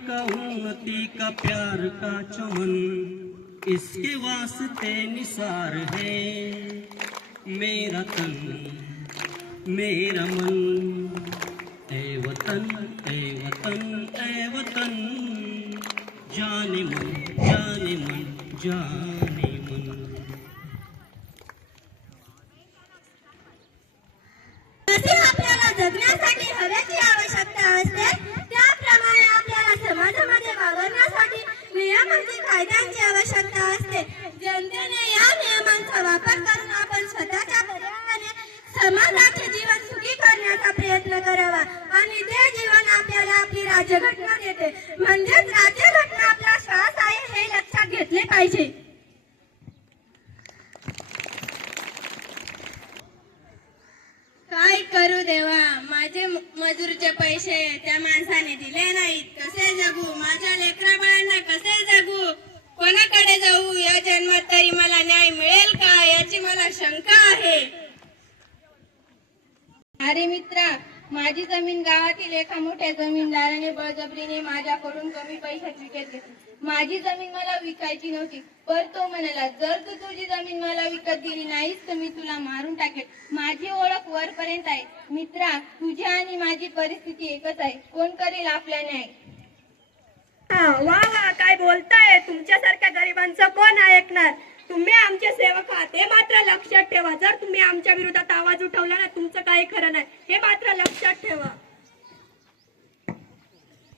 का उन्नति का प्यार का चमन, इसके वास्ते निसार है मेरा तन मेरा मन। ए वतन ए वतन ए वतन, जाने मन जाने मन जाने मन। जसे आपल्याला जगण्यासाठी हव्याची आवश्यकता असते, त्याप्रमाणे आपल्याला समाजामध्ये वावरण्यासाठी नियमांची कायद्यांची आवश्यकता असते। जनतेने या नियमांचा वापर करून आपण स्वतःच्या पर्यायाने समाजाचे जीवन सुखी करण्याचा प्रयत्न करावा आणि ते जीवन आपल्याला आपली राज्यघटना देते, म्हणजेच राज्यघटना आपला श्वास आहे हे लक्षात घेतले पाहिजे। काय करू देवा, माझे मजूरचे पैसे त्या माणसाने दिले नाहीत, कसे जगू, माझ्या लेकरा बाळांना कसे जगू, कोणाकडे जाऊ, या जन्मात तरी मला न्याय मिळेल का याची मला शंका आहे। अरे मित्रा, माझी जमीन गावातील एका मोठ्या जमीनदाराने बळजबरीने माझ्याकडून कमी पैशात विकत घेतली। माझी जमीन मला विकायची नव्हती, पर तो म्हणाला, जर तू तुझी जमीन मला विकत दिली नाहीस तर मी तुला मारून टाकेल। माझी ओळख वरपर्यंत आहे। मित्रा, तुझी आणि माझी परिस्थिती एकच आहे, कोण करेल आपल्या न्याय? वा वा, काय बोलताय, तुमच्यासारख्या गरिबांचं कोण ऐकणार? तुम्ही आमचे सेवक आहात हे मात्र लक्षात ठेवा। जर तुम्ही आमच्या विरोधात आवाज उठवला ना, तुमचं काही खरं नाही, हे मात्र लक्षात ठेवा।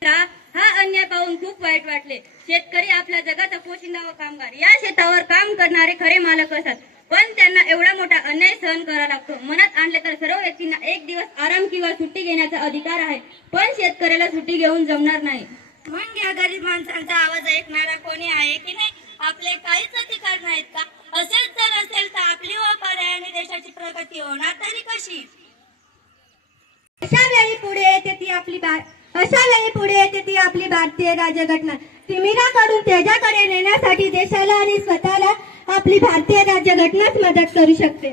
हा अन्याय पाहून खूप वाईट वाटले। शेतकरी आपल्या जगाचा पोशिंदा व कामगार, या शेतावर काम करणारे खरे मालक असतात, पण त्यांना एवढा मोठा अन्याय सहन करावा लागतो। मनात आणले तर सर्व व्यक्तींना एक दिवस आराम किंवा सुट्टी घेण्याचा अधिकार आहे, पण शेतकऱ्याला सुट्टी घेऊन जमणार नाही। मग या गरीब माणसांचा आवाज ऐकणारा कोणी आहे की नाही? आपले काहीच अधिकार नाहीत का? असेच जर असेल तर आपली व पर्यायाने देशाची प्रगती होणार तरी कशी? अशा वेळी पुढे येते ती आपली भारतीय राज्यघटना। तिमिराकडून तेजाकडे नेण्यासाठी देशाला आणि स्वतःला आपली भारतीय राज्यघटनाच मदत करू शकते।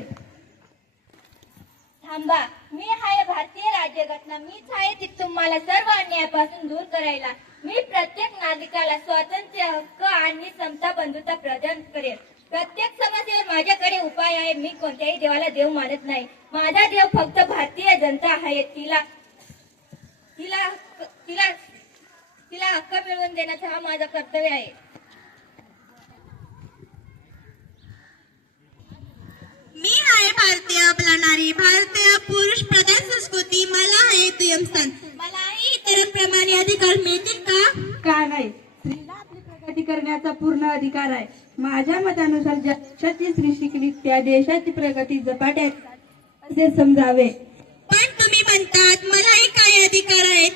थांबा, मी आहे भारतीय राज्यघटना, मीच आहे ती तुम्हाला सर्व अन्यायापासून दूर करायला। मी प्रत्येक नागरिकाला स्वातंत्र्य, हक्क आणि समता बंधुता प्रदान करेल। प्रत्येक समस्येवर माझ्याकडे उपाय आहे। मी कोणत्याही देवाला देव मानत नाही, माझा देव फक्त भारतीय जनता आहे। तिला हक्क मिळवून देण्याचा हा माझा कर्तव्य आहे। मी आहे भारतीय अपनारी, भारतीय पुरुष प्रधान संस्कृती, मला आहे दुय्यम स्थान। मलाही इतरांप्रमाणे अधिकार मिळतील का? का नाही, स्त्रीला आपली प्रगती करण्याचा पूर्ण अधिकार आहे। माझ्या मतानुसार ज्या देशाची स्त्री शिकली त्या देशाची प्रगती झपाट्यात असे समजावे। पण तुम्ही म्हणतात मलाही काही अधिकार आहेत,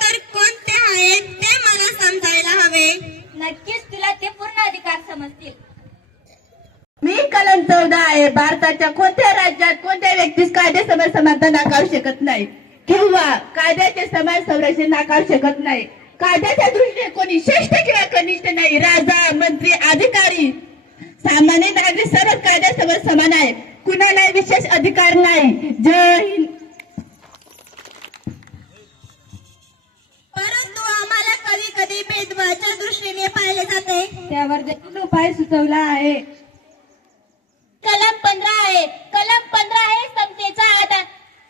तर कोणते आहेत ते मला समजायला हवे। नक्कीच तुला ते पूर्ण अधिकार समजतील। मी कलम 14 आहे। भारताच्या कोणत्या राज्यात कोणत्या व्यक्तीस कायदेसमोर समानता नाकारू शकत नाही किंवा कायद्याचे समान संरक्षण नाकारू शकत नाही। कायद्याच्या दृष्टीने कोणी श्रेष्ठ किंवा कनिष्ठ नाही। राजा, मंत्री, अधिकारी, सामान्य नागरिक सर्व कायद्यासमोर समान आहेत, कुणालाही विशेष अधिकार नाही। जय हिंद। परंतु आम्हाला कधी कधी भेदभावाच्या दृष्टीने पाहिले जाते, त्यावर देखील उपाय सुचवला आहे। कलम 15 आहे। कलम 15 आहे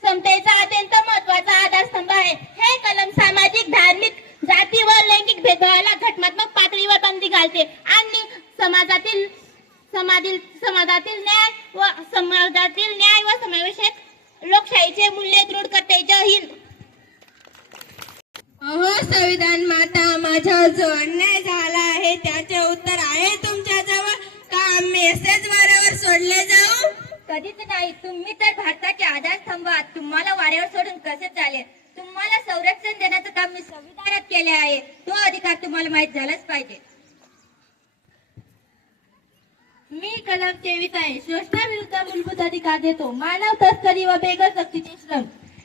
समतेचा अत्यंत महत्वाचा आधारस्तंभ आहे। हे कलम सामाजिक, धार्मिक, जाती व लैंगिक भेदभावाला घटनात्मक पातळीवर बंदी घालते आणि समाजातील न्याय व समावेशक लोकशाहीचे मूल्य दृढ करते। जय हिंद। अहो संविधान माता, माझ्यावर जो अन्याय झाला आहे त्याचे उत्तर आहे तुमच्याजवळ का आम्ही असेच वाऱ्यावर सोडले जाऊ? कधीच नाही, तुम्ही तर भारताचे आधारस्तंभ आहात, तुम्हाला वाऱ्यावर सोडून कसे चालेल? तुम्हाला संरक्षण देण्याचं काम मी संविधानात केले आहे, तो अधिकार तुम्हाला माहित झालाच पाहिजे। मी कलम 23 आहे। शोषणाविरुद्ध मूलभूत अधिकार देतो। मानव तस्करी व बेघर सक्तीचे श्रम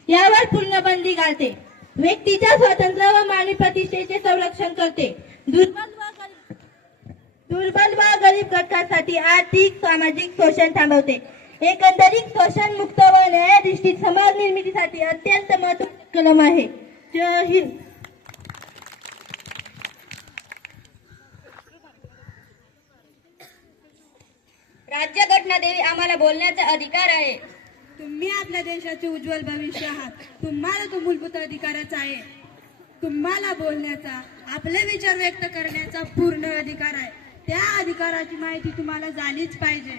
यावर पूर्ण बंदी घालते। व्यक्तीच्या स्वातंत्र्य व मानवी प्रतिष्ठेचे संरक्षण करते। दुर्बल व गरीब घटकांसाठी आर्थिक सामाजिक शोषण थांबवते। एकंदरीत शोषण मुक्त व न्यायाधिष्ठित समाज निर्मितीसाठी अत्यंत महत्त्वाचे कलम आहे। जय हिंद। राज्यघटना देवी आम्हाला बोलण्याचा अधिकार आहे. तुम्ही आपल्या देशाचे उज्ज्वल भविष्य आहात. तुम्हाला तो मूलभूत अधिकारच आहे. तुम्हाला बोलण्याचा, आपले विचार व्यक्त करण्याचा पूर्ण अधिकार आहे. त्या अधिकाराची माहिती तुम्हाला झालीच पाहिजे.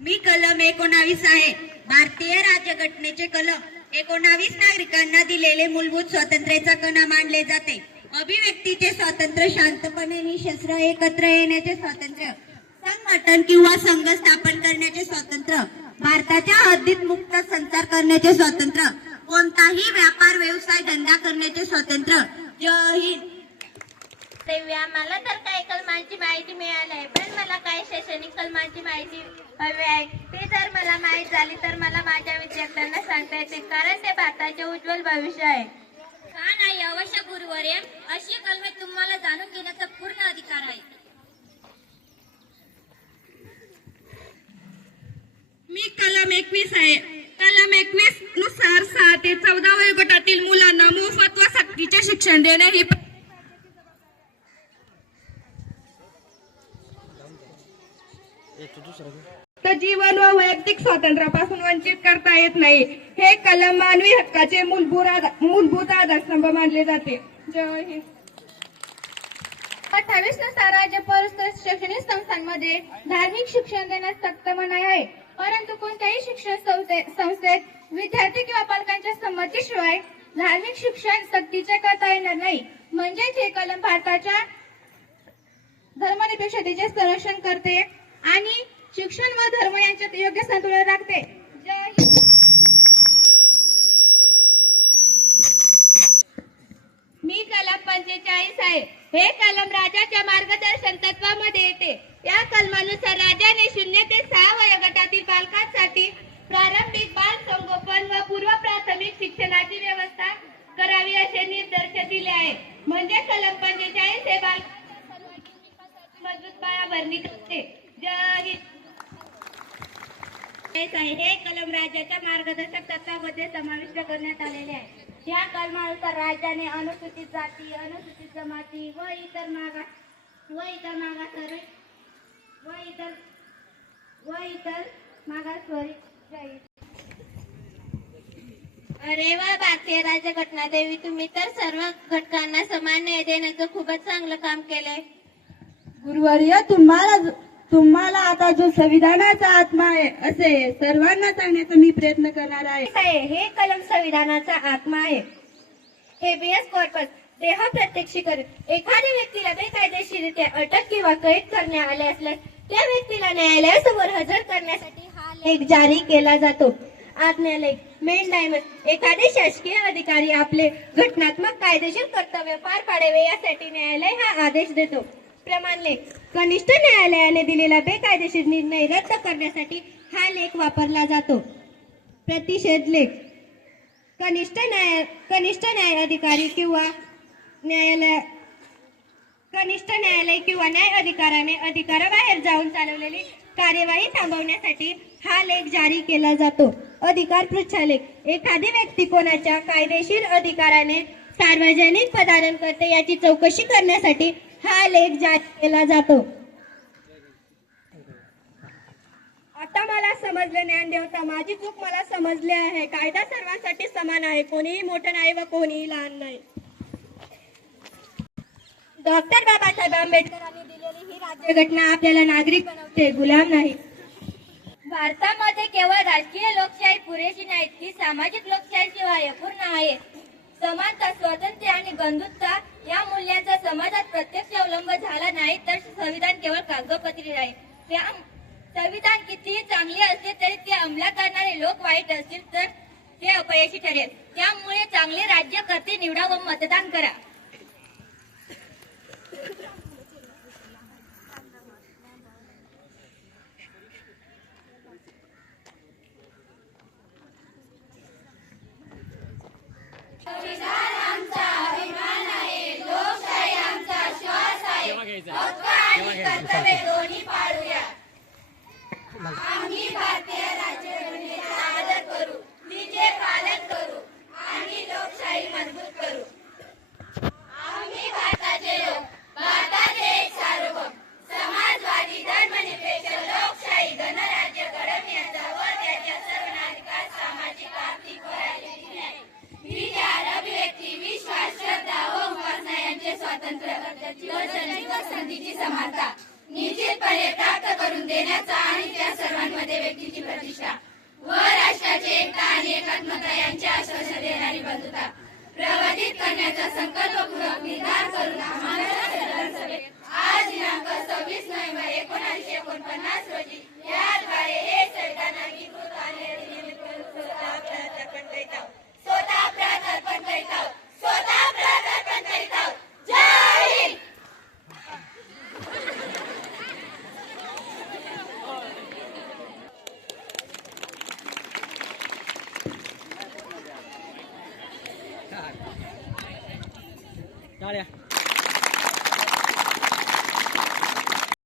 मी कलम 19 आहे. भारतीय राज्यघटनेचे कलम 19 नागरिकांना दिलेले मूलभूत स्वातंत्र्याचा कणा मानले जाते. अभिव्यक्तीचे स्वातंत्र्य, शांतपणे निशस्त्र एकत्र येण्याचे स्वातंत्र्य, संघटन किंवा संघ स्थापन करण्याचे स्वातंत्र्य, भारताच्या हद्दीत मुक्त संचार करण्याचे स्वातंत्र्य, कोणताही व्यापार व्यवसाय धंदा करण्याचे स्वातंत्र्य. जय हिंद. मला तर काही कलमांची माहिती मिळाली आहे, पण मला काही शैक्षणिक कलमांची माहिती हवी आहे. ती जर मला माहित झाली तर मला माझ्या विद्यार्थ्यांना सांगता येते, कारण ते भारताचे उज्ज्वल भविष्य आहे. का नाही, अवश्य गुरुवर्य. अशी कलमे तुम्हाला जाणून घेण्याचा पूर्ण अधिकार आहे. मी कलम 21 आहे. कलम 21 नुसार 6 ते 14 वयोगटातील मुलांना मोफत व सक्तीचे शिक्षण देणे ही जीवन व वैयक्तिक स्वातंत्र्यापासून वंचित करता येत नाही. हे कलम मानवी हक्काचे मूलभूत आधारस्तंभ मानले जाते. जय हिंद. 28 नुसार राज्य पुरस्कृत शैक्षणिक संस्थांमध्ये धार्मिक शिक्षण देण्यास सक्त मनाई आहे, परंतु कोणत्याही शिक्षण संस्थेत विद्यार्थी किंवा पालकांच्या संमतीशिवाय धार्मिक शिक्षण सक्तीचे करता येणार नाही. म्हणजेच हे कलम भारताच्या धर्मनिरपेक्षतेचे संरक्षण करते आणि शिक्षण व धर्म यांच्यात योग्य संतुलन राखते. जय हिंद. मी कलम 45 आहे. हे कलम राजाच्या मार्गदर्शन तत्वामध्ये येते. या कलमानुसार राजाने 0 ते 6 वयोगटातील बालकांसाठी प्रारंभिक बाल संगोपन व पूर्व प्राथमिक शिक्षणाची व्यवस्था करावी असे निर्देश दिले आहे. म्हणजे कलम 45 हे बालकांच्या सर्वांगीण विकासाची मजबूत पायाभरणी करते. जय हिंद. हे कलम राज्याच्या मार्गदर्शक तत्वामध्ये समाविष्ट करण्यात आलेले आहे. या कलमानुसार राज्याने अनुसूचित जाती, अनुसूचित जमाती व इतर मागासवर्गीय. अरे वा, भारतीय राज्यघटना देवी, तुम्ही तर सर्व घटकांना समान न्याय देण्याचं खूपच चांगलं काम केलंय. गुरुवर्य, तुम्हाला आता जो संविधानाचा आत्मा आहे असे सर्वांना सांगण्याचा मी प्रयत्न करणार आहे. हे कलम संविधानाचा आत्मा आहे. हेबियस कॉर्पस, देह प्रत्यक्षीकरण. एखाद्या व्यक्तीला बेकायदेशीररित्या अटक किंवा कैद करण्यात आले असल्यास त्या व्यक्तीला न्यायालयासमोर हजर करण्यासाठी हा लेख जारी केला जातो. आज्ञालेख, मेंडायमन. एखादे शासकीय अधिकारी आपले घटनात्मक कायदेशीर कर्तव्य पार पाडावे यासाठी न्यायालय हा आदेश देतो. प्रमाणलेख, कनिष्ठ न्यायालयाने दिलेला बेकायदेशीर निर्णय रद्द करण्यासाठी हा लेख वापरला जातो. प्रतिषेध लेख, कनिष्ठ न्याय अधिकारी किंवा न्यायालय किंवा न्याय अधिकाऱ्याने अधिकाराबाहेर जाऊन चालवलेली कार्यवाही थांबवण्यासाठी हा लेख जारी केला जातो. अधिकार पृच्छालेख, एखादी व्यक्ती कोणाच्या कायदेशीर अधिकाराने सार्वजनिक पदार्पण करते याची चौकशी करण्यासाठी हा लेख जारी केला जातो. आता मला समजले ज्ञानदेवता, माझी चूक मला समजली आहे. कायदा सर्वांसाठी समान आहे, कोणीही मोठं नाही व कोणीही लहान नाही. डॉक्टर बाबासाहेब आंबेडकरांनी दिलेली ही राज्यघटना आपल्याला नागरिक बनवते, गुलाम नाही. भारतामध्ये केवळ राजकीय लोकशाही पुरेशी नाही, ती सामाजिक लोकशाही शिवाय अपूर्ण आहे. समानता, स्वातंत्र्य आणि बंधुत्व या मूल्यांचा समाजात प्रत्यक्ष अवलंब झाला नाही तर संविधान केवळ कागदोपत्री राहील. संविधान कितीही चांगले असले तरी ते अंमलात आणणारे लोक वाईट असतील तर ते अपयशी ठरेल. त्यामुळे चांगले राज्यकर्ते निवडा व मतदान करा. संविधान आमचा अभिमान आहे, लोकशाही आमचा श्वास आहे. हक्क आणि कर्तव्य दोन्ही पाळूया. आम्ही भारतीय राज्यघटनेचा आदर करू, तिचे पालन करू आणि लोकशाही मजबूत करू. आम्ही भारताचे लोक, भारताचे एक सार्वभौम. संधीची समानता निश्चितपणे प्राप्त करून देण्याचा आणि त्या सर्वांमध्ये व्यक्तीची प्रतिष्ठा व राष्ट्राची एकता आणि एकात्मता यांचे आश्वासन देणारी बंधुता प्रवर्धित करण्याचा संकल्पपूर्वक निर्धार करून आम्हाला विधानसभेत आज दिनांक 26 नोव्हेंबर 1949 रोजी याद्वारे हे संविधान अंगीकृत आणि अधिनियमित करून स्वतः प्रत्यर्पण करीत आहोत. स्वतः प्रत्यर्पण करीत आहोत. स्वतः प्रत्यर्पण करीत आहोत. जय हिंद. टाळ्या.